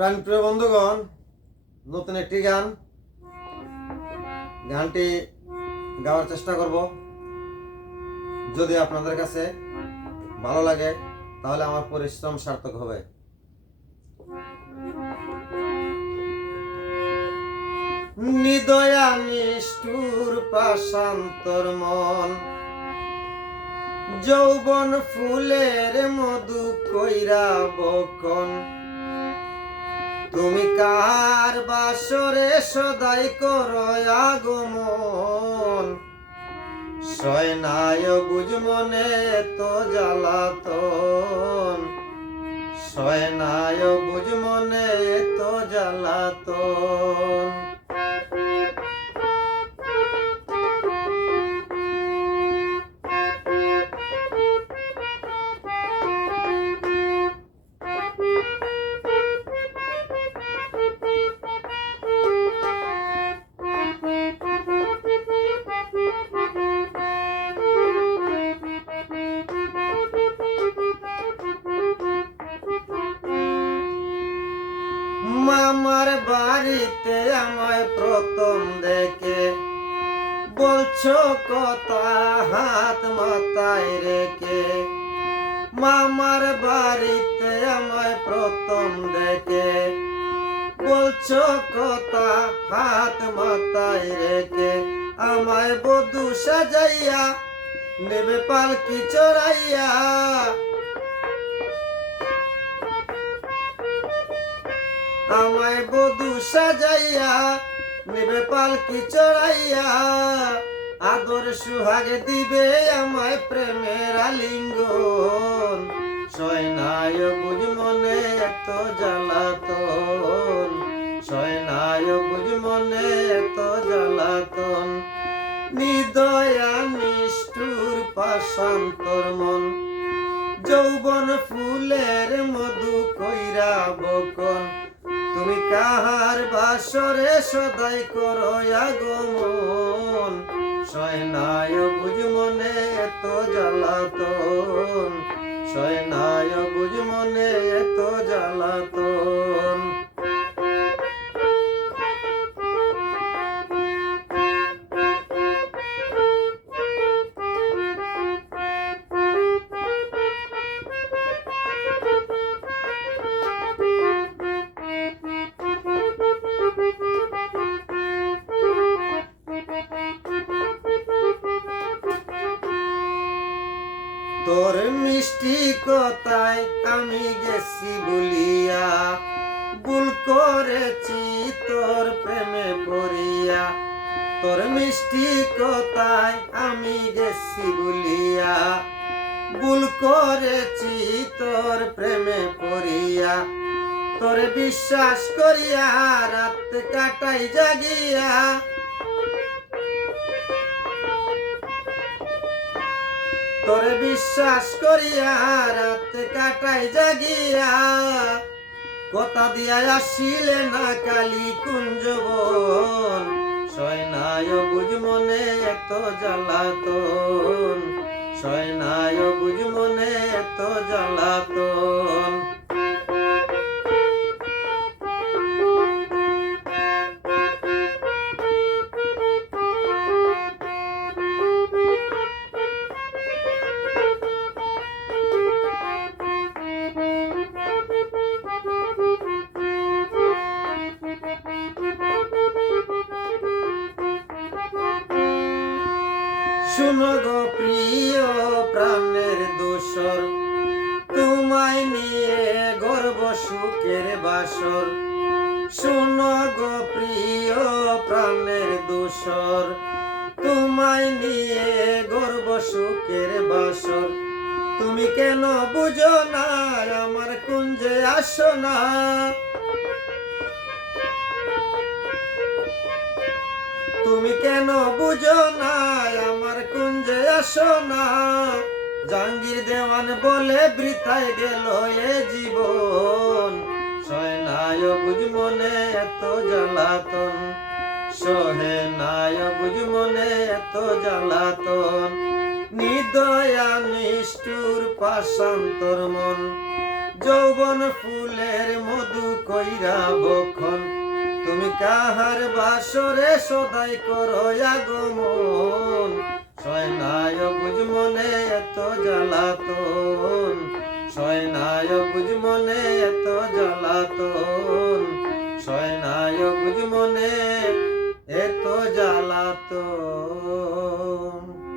প্রাণপ্রিয় বন্ধুগণ, নতুন একটি গান। গানটি গাওয়ার চেষ্টা করব। যদি আপনাদের কাছে ভালো লাগে, তাহলে আমার পরিশ্রম সার্থক হবে। নিদয়া নিষ্ঠুর পাশান্তর মন, যৌবন ফুলের মধু কইরা বকন। তুমি কার বাসরে সদাই করো আগমন? সয়নায় বুঝ মনে তো জ্বালাতন। সয়নায় বুঝ মনে তো জ্বালাতন। মামার বাড়িতে আমায় প্রথম দেখে বলছো কথা হাত মাথায় রেখে। মামার বাড়িতে আমায় প্রথম দেখে বলছো কথা হাত মাথায় রেখে। আমায় বধু সাজাইয়া, নেবে পালকি চড়াইয়া। আমায় বধু সাজাইয়া, নেবে পালকি চড়াইয়া, আদর সুহাগে দিবে আমায় প্রেমের আলিঙ্গন। সয়নায় বুঝ মনে এত জ্বালাতন সয়নায় বুঝ মনে এত জ্বালাতন। নিদয়া নিষ্ঠুর পাশান্তর মন, যৌবন ফুলের মধু কইরা বকন। তুমি কাহার বাসরে সদাই করো আগমন। সয়নায় বুঝ মনে এত জ্বালাতন। সয়নায় বুঝ মনে এত জ্বালাতন। তোর মিষ্টি কথায় আমি গেছি বলিয়া, ভুল করেছি তোর প্রেমে পড়িয়া। তোর মিষ্টি কথায় আমি গেছি বলিয়া, ভুল করেছি তোর প্রেমে পড়িয়া। তোর বিশ্বাস করিয়া রাত কাটাই জাগিয়া তোরে বিশ্বাস করিয়া রাত কাটাই জাগিয়া। কথা দিয়া আসিলে না কালি কুঞ্জ বল। সয়নায় বুঝ মনে এত জ্বালাতন। সয়নায় বুঝ মনে এত জ্বালাতন। শুনো গো প্রিয় প্রাণের দোসর তোমায় নিয়ে গর্ব সুখের বাসর। শুনো গো প্রিয় প্রাণের দোসর তোমায় নিয়ে গর্ব সুখের বাসর। তুমি কেন বুঝো না আমার কুঞ্জে আসো না? তুমি কেন বুঝো না? আমার কুঞ্জে আসো না। জাহাঙ্গীর দেওয়ান বলে বৃথায় গেল এ জীবন। সয়নায় বুঝ মনে এত জ্বালাতন। সহে নায় বুঝ মনে এত জ্বালাতন। নিদয়া নিষ্ঠুর পাশান্তর মন। যৌবন ফুলের মধু কইরা বক্ষণ। তুমি কাহার বাসরে সদাই করো আগমন। সয়নায় মনে এত জ্বালাতন। সয়নায় বুঝ মনে এত জ্বালাতন। সয়নায় বুঝ মনে এত জ্বালাতন।